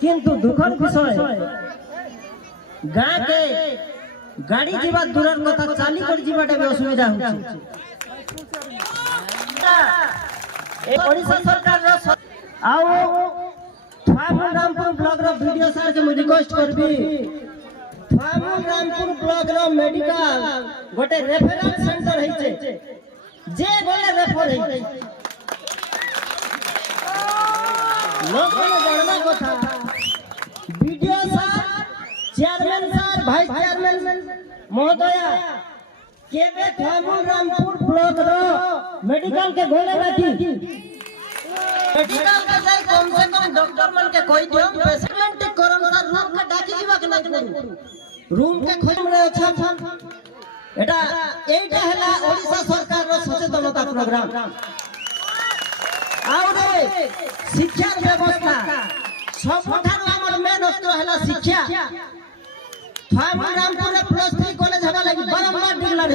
किंतु दुखर विषय गाँ के गाड़ी जीवा दूर कथा चाली कर जीवाटा भी असुविधा ओडिशा सरकार रामपुर ब्लॉक रो वीडियो सर के रिक्वेस्ट करबी रामपुर ब्लॉक रो मेडिकल गोटे रेफरल सेंटर हैचे जे बोले रेफर है लोक जानवा कथा video sir chairman sir vice chairman महोदया केबे रामपुर ब्लॉक रो मेडिकल के गोले रखी मेडिकल का जाय कम से कम डॉक्टर मन के कोई दियो पेशेंट करम सर रूम के डाकी जीवा के नहीं रूम के खोज रे अच्छा एटा एटा हला ओडिशा सरकार रो सचेतनता प्रोग्राम आउरे शिक्षा व्यवस्था सबठार हमर मेन अस्त्र हला शिक्षा रामपुर रे +3 कॉलेज हवा लागि बारंबार डिक्लेयर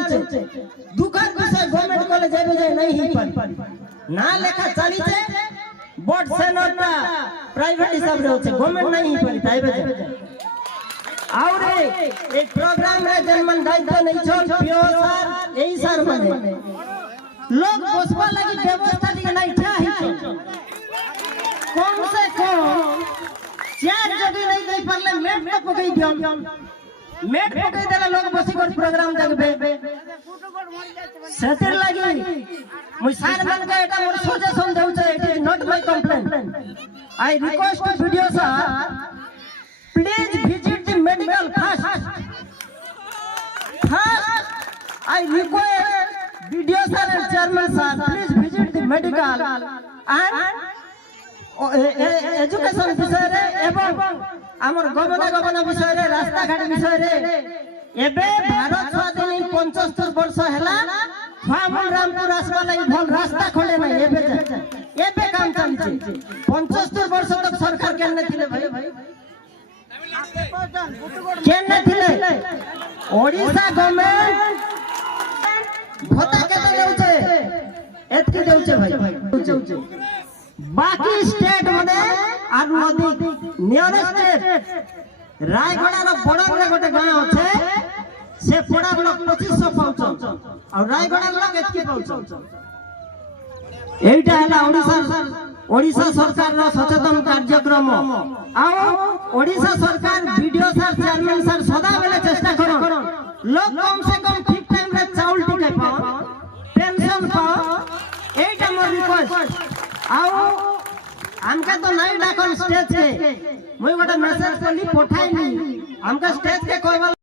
होउचे दुकान विषय गवर्नमेंट कॉलेज एबे जे नहीं ही पारी ना लेखा चली छे बोर्ड से नोटा प्राइवेट हिसाब रे होचे गवर्नमेंट नहीं ही पारी ताइबे जे आउरे एक प्रोग्राम रे जनमन दायित्व नहीं छोड़ पियो सर एही सर माने लोग बसवा लगी व्यवस्था दिके नहीं ठा ही कौन से कौन चार जगह नहीं दे परले मेट तो पकई दियो मेट पकई देला लोग बसी कर प्रोग्राम देखबे सेतिर लगी मुई सर मन के एटा मोर सोचे समझाउ छे it is not my complaint I request video sir please visit the medical first I request video sir and chairman sir please visit the medical and education विषय रे एवं हमर गमना विषय रे रास्ता घाट विषय रे एबे भारत स्वाधीन 75 वर्ष हैला रामपुर आसवा लागि भल रास्ता खोले नै एबे काम चलि 75 वर्ष तक सरकार केने थिले भाई केने थिले ओडिशा गवर्नमेंट भत्ता केते देउचे एतके देउचे भाई बाकी स्टेट मने आर नदी नियरेस्ट स्टेट रायगढ़ रो बड़ा रे गोटे गांव अछि से पड़ा लोग 2500 पाउछ और रायगढ़ लोग एतके पाउछ एटा हला ओडिशा सरकार रो सचेतन कार्यक्रम आ ओडिशा सरकार वीडियो सर चेयरमैन सर सदा बेले चेष्टा करो लोग कम से कम ठीक टाइम रे चाउल टिके पाओ पेंशन पाओ एटा मोर रिक्वेस्ट आओ हमका तो नहीं डाकन स्टेज के मुई गोटे मेसेज करली पठाइली हमका स्टेज के कोई